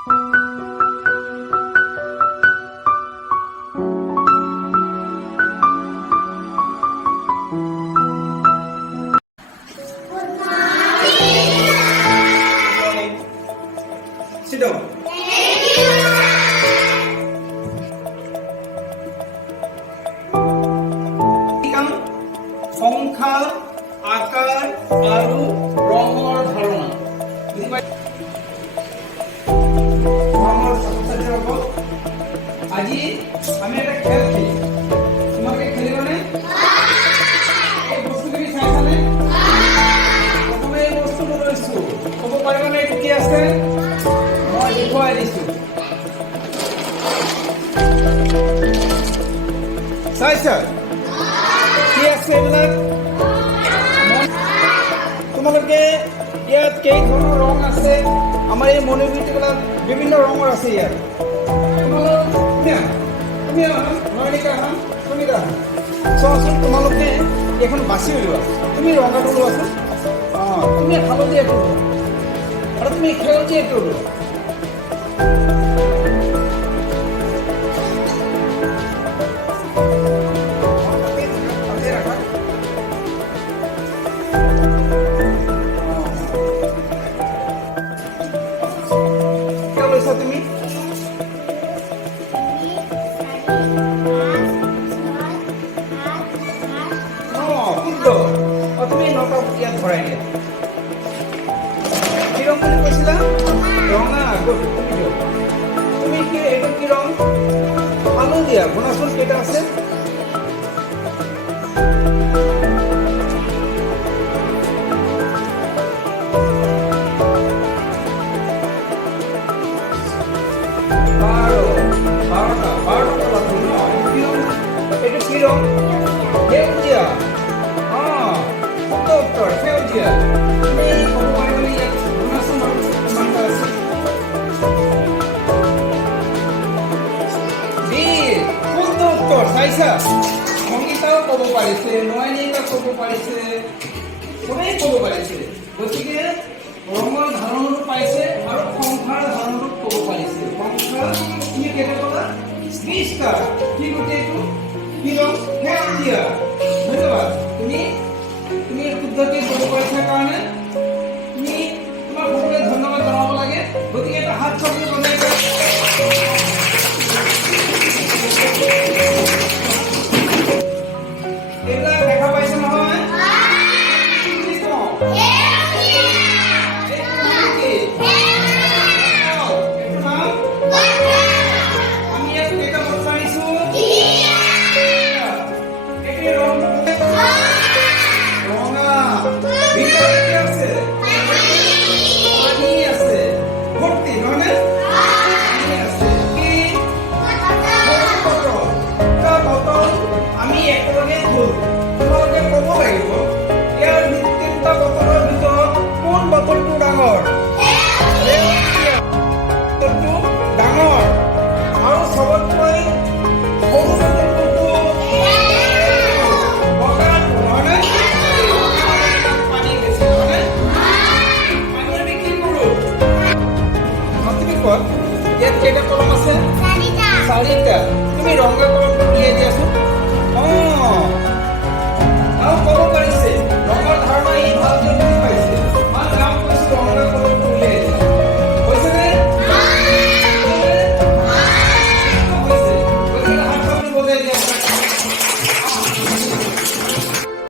Sit down. সংখ্যা আকাৰ আৰু ৰঙৰ ধাৰণা বুজি পাইছে আমাৰ ছাত্ৰ-ছাত্ৰীসকল আজি আমি এটা খেল খেলিম তোমালোকে খেলিবানে এই বস্তুখিনি চাইছানে প্ৰথমে এই বস্তুটো লৈছো ক'ব পাৰিবানে এইটো কি আছে মই দেখুৱাই দিছো চাইছা কি আছে এইবিলাক তোমালোকে ইয়াত কেই ধৰণৰ ৰং আছে আমাৰ এই মনোবিটবিলাক বিভিন্ন ৰঙৰ আছে ইয়াত চোৱাচোন তোমালোকে এখন বাছি উলিওৱা তুমি ৰঙাটো লোৱাচোন তুমি হালধীয়াটো লোৱা আৰু তুমি সেউজীয়াটো লোৱা তুমি তুমি নটা ইয়াত ভৰাই দিয়া কি ৰং বুলি কৈছিলা ৰঙা তুমি কি এইটো কি ৰং হালধীয়া শুনাচোন কেইটা আছে এইটো কি ৰং সেউজীয়া উত্তৰ সেউজীয়া তুমি ক'ব পাৰিবনে ইয়াত শুনাচোন কিমানটা আছে শুদ্ধ উত্তৰ চাইছা সংগীতাও ক'ব পাৰিছে নয়নিকা ক'ব পাৰিছে চবেই ক'ব পাৰিছে গতিকে ৰঙৰ ধাৰণটো পাইছে আৰু সংখ্যাৰ ধাৰণটো ক'ব পাৰিছে সংখ্যা তুমি কেইটা ক'লা 20টা কি গোটেইটো কি ৰং সেউজীয়া ধন্যবাদ তুমি শুদ্ধকে ক'ব পাৰিছা কাৰণে তুমি তোমাক সকলোৱে ধন্যবাদ জনাব লাগে গতিকে এটা হাত চাপৰি বনাই এইবিলাক দেখা পাইছে নহয় ইয়াত কেইটা কলম আছে 4টা তুমি ৰঙা